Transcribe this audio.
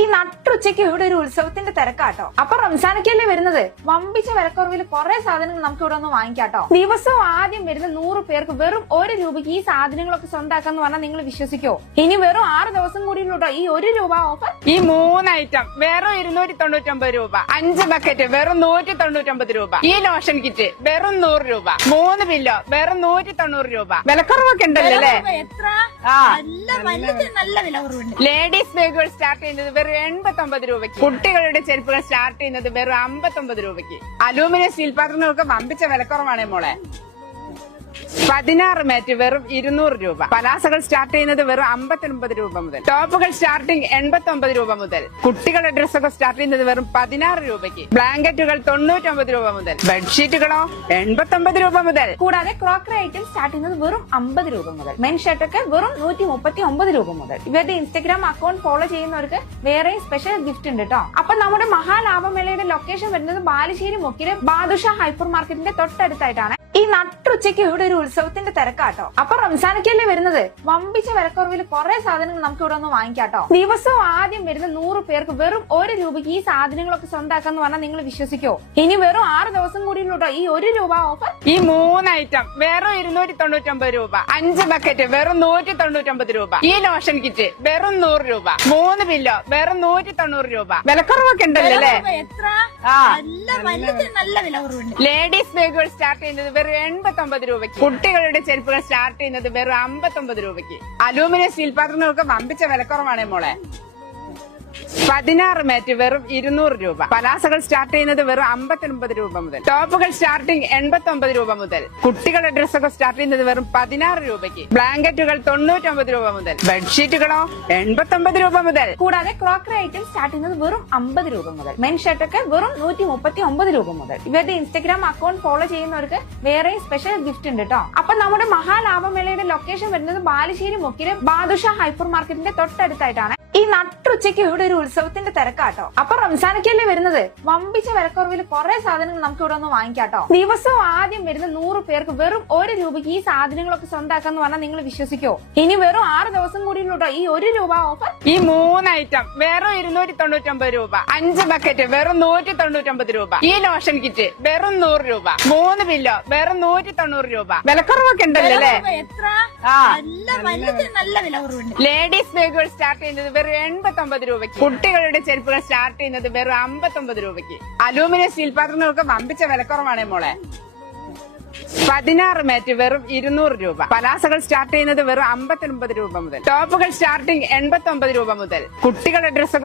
ഈ നട്ടുച്ചയ്ക്ക് ഇവിടെ ഒരു ഉത്സവത്തിന്റെ തിരക്കാട്ടോ. അപ്പൊ റംസാനക്കല്ലേ വരുന്നത്, വമ്പിച്ച വിലക്കുറവിൽ കുറെ സാധനങ്ങൾ നമുക്ക് ഇവിടെ ഒന്ന് വാങ്ങിക്കാട്ടോ. ദിവസവും ആദ്യം വരുന്ന 100 പേർക്ക് വെറും 1 രൂപയ്ക്ക് ഈ സാധനങ്ങളൊക്കെ സ്വന്താക്കാന്ന് പറഞ്ഞാൽ നിങ്ങൾ വിശ്വസിക്കോ? ഇനി വെറും 6 ദിവസം കൂടി ഉള്ളൂട്ടോ ഈ 1 രൂപ ഓഫർ. ഈ 3 ഐറ്റം വെറും 299 രൂപ, 5 ബക്കറ്റ് വെറും 199 രൂപ, ഈ ലോഷൻ കിറ്റ് വെറും 100 രൂപ, 3 ബില്ലോ വെറും 190 രൂപ. വിലക്കുറവൊക്കെ ഉണ്ടല്ലോ അല്ലേ? നല്ല വില കുറവുണ്ട്. ലേഡീസ് ബാഗുകൾ സ്റ്റാർട്ട് ചെയ്യുന്നത് വെറും 89 രൂപയ്ക്ക്, കുട്ടികളുടെ ചെരുപ്പുകൾ സ്റ്റാർട്ട് ചെയ്യുന്നത് വെറും 59 രൂപയ്ക്ക്. അലൂമിനിയം സ്റ്റീൽ പാത്രങ്ങൾക്ക് വമ്പിച്ച വിലക്കുറവാണേ മോളെ. 16 മാറ്റ് വെറും 200 രൂപ, പലാസകൾ സ്റ്റാർട്ട് ചെയ്യുന്നത് വെറും 59 രൂപ മുതൽ, ടോപ്പുകൾ സ്റ്റാർട്ടിംഗ് 89 രൂപ മുതൽ, കുട്ടികളുടെ ഡ്രസ്സൊക്കെ സ്റ്റാർട്ട് ചെയ്യുന്നത് വെറും 16 രൂപയ്ക്ക്, ബ്ലാങ്കറ്റുകൾ 99 രൂപ മുതൽ, ബെഡ്ഷീറ്റുകളോ 89 രൂപ മുതൽ. കൂടാതെ ക്രോക്കറി ഐറ്റം സ്റ്റാർട്ട് ചെയ്യുന്നത് വെറും 50 രൂപ മുതൽ, മെൻ ഷർട്ടൊക്കെ വെറും 139 രൂപ മുതൽ. ഇവരുടെ ഇൻസ്റ്റഗ്രാം അക്കൗണ്ട് ഫോളോ ചെയ്യുന്നവർക്ക് വേറെ സ്പെഷ്യൽ ഗിഫ്റ്റ് ഉണ്ട് കേട്ടോ. അപ്പൊ നമ്മുടെ മഹാലാഭമേളയുടെ ലൊക്കേഷൻ വരുന്നത് ബാലുശ്ശേരി മുക്കില് ബാദുഷ ഹൈപ്പർ മാർക്കറ്റിന്റെ തൊട്ടടുത്തായിട്ടാണ്. ഈ നട്ടുച്ചയ്ക്ക് ഇവിടെ ഒരു ഉത്സവത്തിന്റെ തിരക്കാട്ടോ. അപ്പൊ റംസാനക്കല്ലേ വരുന്നത്, വമ്പിച്ച വിലക്കുറവിൽ കുറെ സാധനങ്ങൾ നമുക്ക് ഇവിടെ ഒന്ന് വാങ്ങിക്കാട്ടോ. ദിവസവും ആദ്യം വരുന്ന 100 പേർക്ക് വെറും 1 രൂപയ്ക്ക് ഈ സാധനങ്ങളൊക്കെ സ്വന്താക്കാന്ന് പറഞ്ഞാൽ നിങ്ങൾ വിശ്വസിക്കോ? ഇനി വെറും 6 ദിവസം കൂടി ഉള്ളൂട്ടോ ഈ 1 രൂപ ഓഫർ. ഈ 3 ഐറ്റം വെറും 299 രൂപ, 5 ബക്കറ്റ് വെറും 199 രൂപ, ഈ ലോഷൻ കിറ്റ് വെറും 100 രൂപ, 3 ബില്ലോ വെറും 190 രൂപ. വിലക്കുറവൊക്കെ ഉണ്ടല്ലോ അല്ലേ? നല്ല വില കുറവുണ്ട്. ലേഡീസ് ബാഗുകൾ സ്റ്റാർട്ട് ചെയ്യുന്നത് വെറും 89 രൂപയ്ക്ക്, കുട്ടികളുടെ ചെരുപ്പുകൾ സ്റ്റാർട്ട് ചെയ്യുന്നത് വെറും 59 രൂപയ്ക്ക്. അലൂമിനിയം സ്റ്റീൽ പാത്രങ്ങൾക്ക് വമ്പിച്ച വിലക്കുറവാണേ മോളെ. 16 മാറ്റ് വെറും 200 രൂപ, പലാസകൾ സ്റ്റാർട്ട് ചെയ്യുന്നത് വെറും 59 രൂപ മുതൽ, ടോപ്പുകൾ സ്റ്റാർട്ടിംഗ് 89 രൂപ മുതൽ, കുട്ടികളുടെ ഡ്രസ്സൊക്കെ സ്റ്റാർട്ട് ചെയ്യുന്നത് വെറും 16 രൂപയ്ക്ക്, ബ്ലാങ്കറ്റുകൾ 99 രൂപ മുതൽ, ബെഡ്ഷീറ്റുകളോ 89 രൂപ മുതൽ. കൂടാതെ ക്രോക്കറി ഐറ്റം സ്റ്റാർട്ട് ചെയ്യുന്നത് വെറും 50 രൂപ മുതൽ, മെൻ ഷർട്ടൊക്കെ വെറും 139 രൂപ മുതൽ. ഇവരുടെ ഇൻസ്റ്റഗ്രാം അക്കൗണ്ട് ഫോളോ ചെയ്യുന്നവർക്ക് വേറെ സ്പെഷ്യൽ ഗിഫ്റ്റ് ഉണ്ട് കേട്ടോ. അപ്പൊ നമ്മുടെ മഹാലാഭമേളയുടെ ലൊക്കേഷൻ വരുന്നത് ബാലുശ്ശേരി മുക്കില് ബാദുഷ ഹൈപ്പർ മാർക്കറ്റിന്റെ തൊട്ടടുത്തായിട്ടാണ്. ഈ നട്ടുച്ചയ്ക്ക് ഇവിടെ ഒരു ഉത്സവത്തിന്റെ തിരക്കാട്ടോ. അപ്പൊ റംസാനക്കല്ലേ വരുന്നത്, വമ്പിച്ച വിലക്കുറവിൽ കുറെ സാധനങ്ങൾ നമുക്ക് ഇവിടെ ഒന്ന് വാങ്ങിക്കാട്ടോ. ദിവസവും ആദ്യം വരുന്ന 100 പേർക്ക് വെറും 1 രൂപയ്ക്ക് ഈ സാധനങ്ങളൊക്കെ സ്വന്താക്കാന്ന് പറഞ്ഞാൽ നിങ്ങൾ വിശ്വസിക്കോ? ഇനി വെറും 6 ദിവസം കൂടി ഉള്ളൂട്ടോ ഈ 1 രൂപ ഓഫർ. ഈ 3 ഐറ്റം വെറും 299 രൂപ, 5 ബക്കറ്റ് വെറും 199 രൂപ, ഈ ലോഷൻ കിറ്റ് വെറും 100 രൂപ, 3 ബില്ലോ വെറും 190 രൂപ. വിലക്കുറവൊക്കെ ഉണ്ടല്ലോ അല്ലേ? നല്ല വില കുറവുണ്ട്. ലേഡീസ് ബാഗുകൾ സ്റ്റാർട്ട് ചെയ്യുന്നത് വെറും 89 രൂപയ്ക്ക്, കുട്ടികളുടെ ചെരുപ്പുകൾ സ്റ്റാർട്ട് ചെയ്യുന്നത് വെറും 59 രൂപയ്ക്ക്. അലൂമിനിയം സ്റ്റീൽ പാത്രങ്ങൾക്ക് വമ്പിച്ച വിലക്കുറവാണേ മോളെ. 16 മാറ്റ് വെറും 200 രൂപ, പലാസകൾ സ്റ്റാർട്ട് ചെയ്യുന്നത് വെറും 59 രൂപ മുതൽ, ടോപ്പുകൾ സ്റ്റാർട്ടിംഗ് 89 രൂപ മുതൽ, കുട്ടികളുടെ ഡ്രസ്സ്